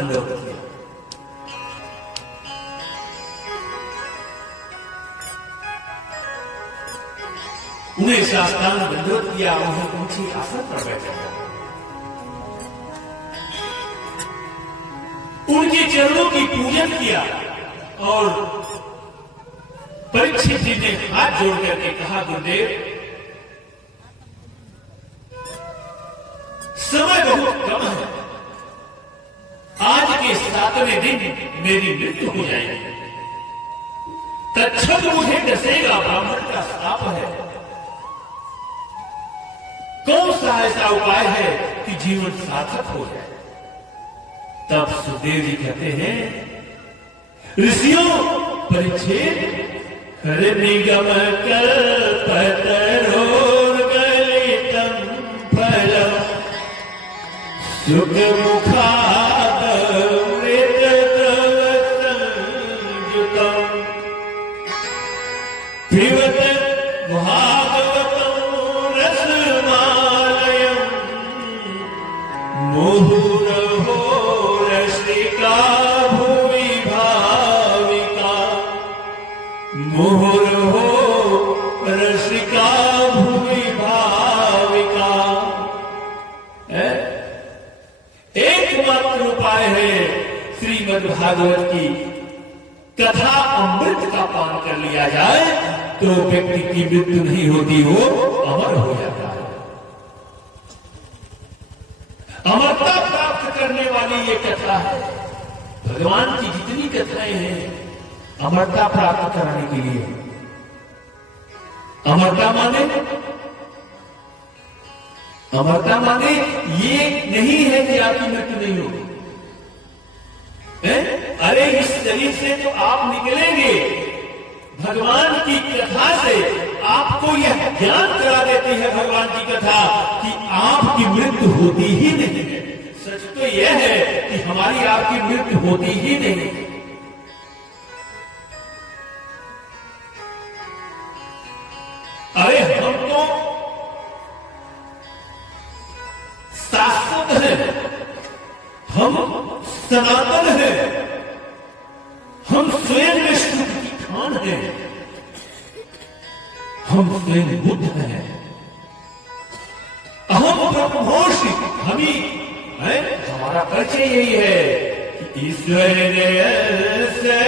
दंडवत किया। उन्हें साष्टांग दंडवत किया, उन्हें ऊंचे आसन पर बैठाया, उनके चरणों की पूजन किया और परीक्षित जी ने हाथ जोड़ करके कहा, गुरुदेव समय बहुत कम है, आज के 7वें दिन मेरी मृत्यु हो जाएगी, तक्षक मुझे डसेगा, ब्राह्मण का श्राप है, कौन सा ऐसा उपाय है कि जीवन सार्थक हो जाए। तब सुखदेव जी कहते हैं, ऋषियों परीक्षित हर निगम कल्पतरोर्गलितं फलम् सुख मुखाद संयुतम् पिबत भागवतं रसमालयम् मुहुरहो रसिका भुवि भाविका मुहुरहो रसिका भुवि भाविका। एकमात्र उपाय है श्रीमद् भागवत की कथा अमृत का पान कर लिया जाए तो व्यक्ति की मृत्यु नहीं होती, वो अमर हो जाता है। अमरता प्राप्त करने वाली ये कथा है। भगवान की जितनी कथाएं हैं अमरता प्राप्त कराने के लिए। अमरता माने ये नहीं है कि आपकी मृत्यु नहीं होगी। अरे इस शरीर से तो आप निकलेंगे, भगवान की कथा से आपको यह ज्ञान करा देती है भगवान की कथा कि आपकी मृत्यु होती ही नहीं है। सच तो यह है कि हमारी आपकी मृत्यु होती ही नहीं है। अरे हम तो शाश्वत है, हम सनातन है, हम स्वयं में सुख की ठान है, हम स्वयं बुद्ध हैं, अहम ब्रह्मोषि हम ही है। हमारा परिचय यही है कि ईश्वर से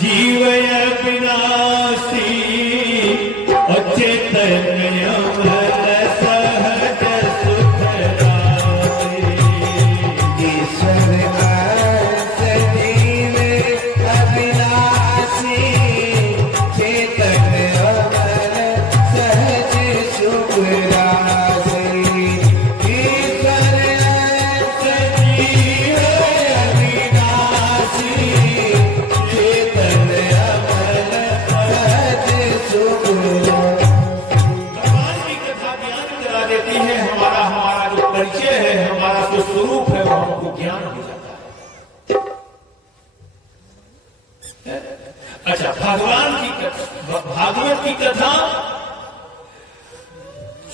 जीवय विनाशी अचेतन्य स्वरूप है, वो हमको ज्ञान हो जाता है। अच्छा, भगवान की भागवत की कथा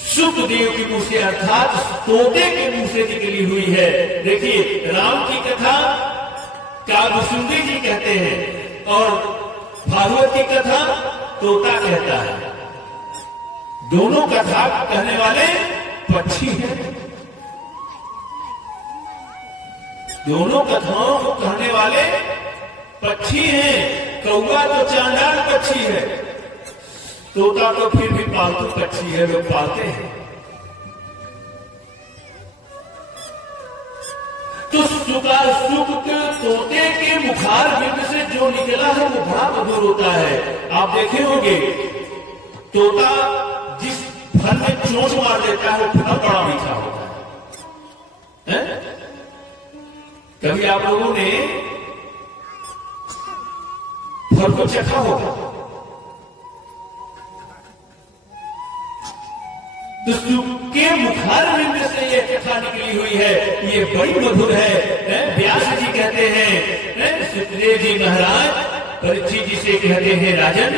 सुखदेव के मुंह से अर्थात तोते के मुंह से निकली हुई है। देखिए, राम की कथा काव्यसुंदरी जी कहते हैं और भागवत की कथा तोता कहता है। दोनों कथा कहने वाले पक्षी हैं, दोनों कथाओं को कहने वाले पक्षी हैं। कौवा तो चांडाल पक्षी है, तोता तो फिर भी पालतू पक्षी है, लोग पालते हैं। तो सुख तोते के मुखार बिंद से जो निकला है वो बड़ा मधुर होता है। आप देखे होंगे तोता जिस फल में चोंच मार देता है वो फल बड़ा मीठा होता है। कभी आप लोगों ने फल को चखा होगा तो सूखे मुखार बिंद से ये कथा निकली हुई है, ये बड़ी मधुर है। व्यास जी कहते हैं, सुखदेव जी महाराज परीक्षित जी से कहते हैं, राजन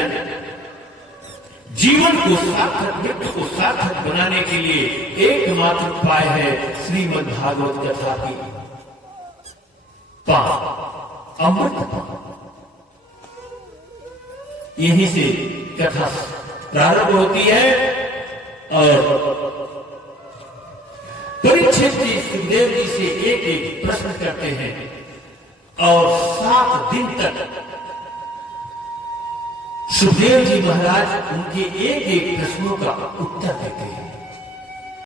जीवन को सार्थक, मृत्यु को सार्थक बनाने के लिए एकमात्र उपाय है श्रीमद् भागवत कथा की पान, अमृत पान। यहीं से कथा प्रारंभ होती है और परीक्षित जी सुखदेव जी से एक एक प्रश्न करते हैं और 7 दिन तक सुखदेव जी महाराज उनके एक एक प्रश्नों का उत्तर देते हैं।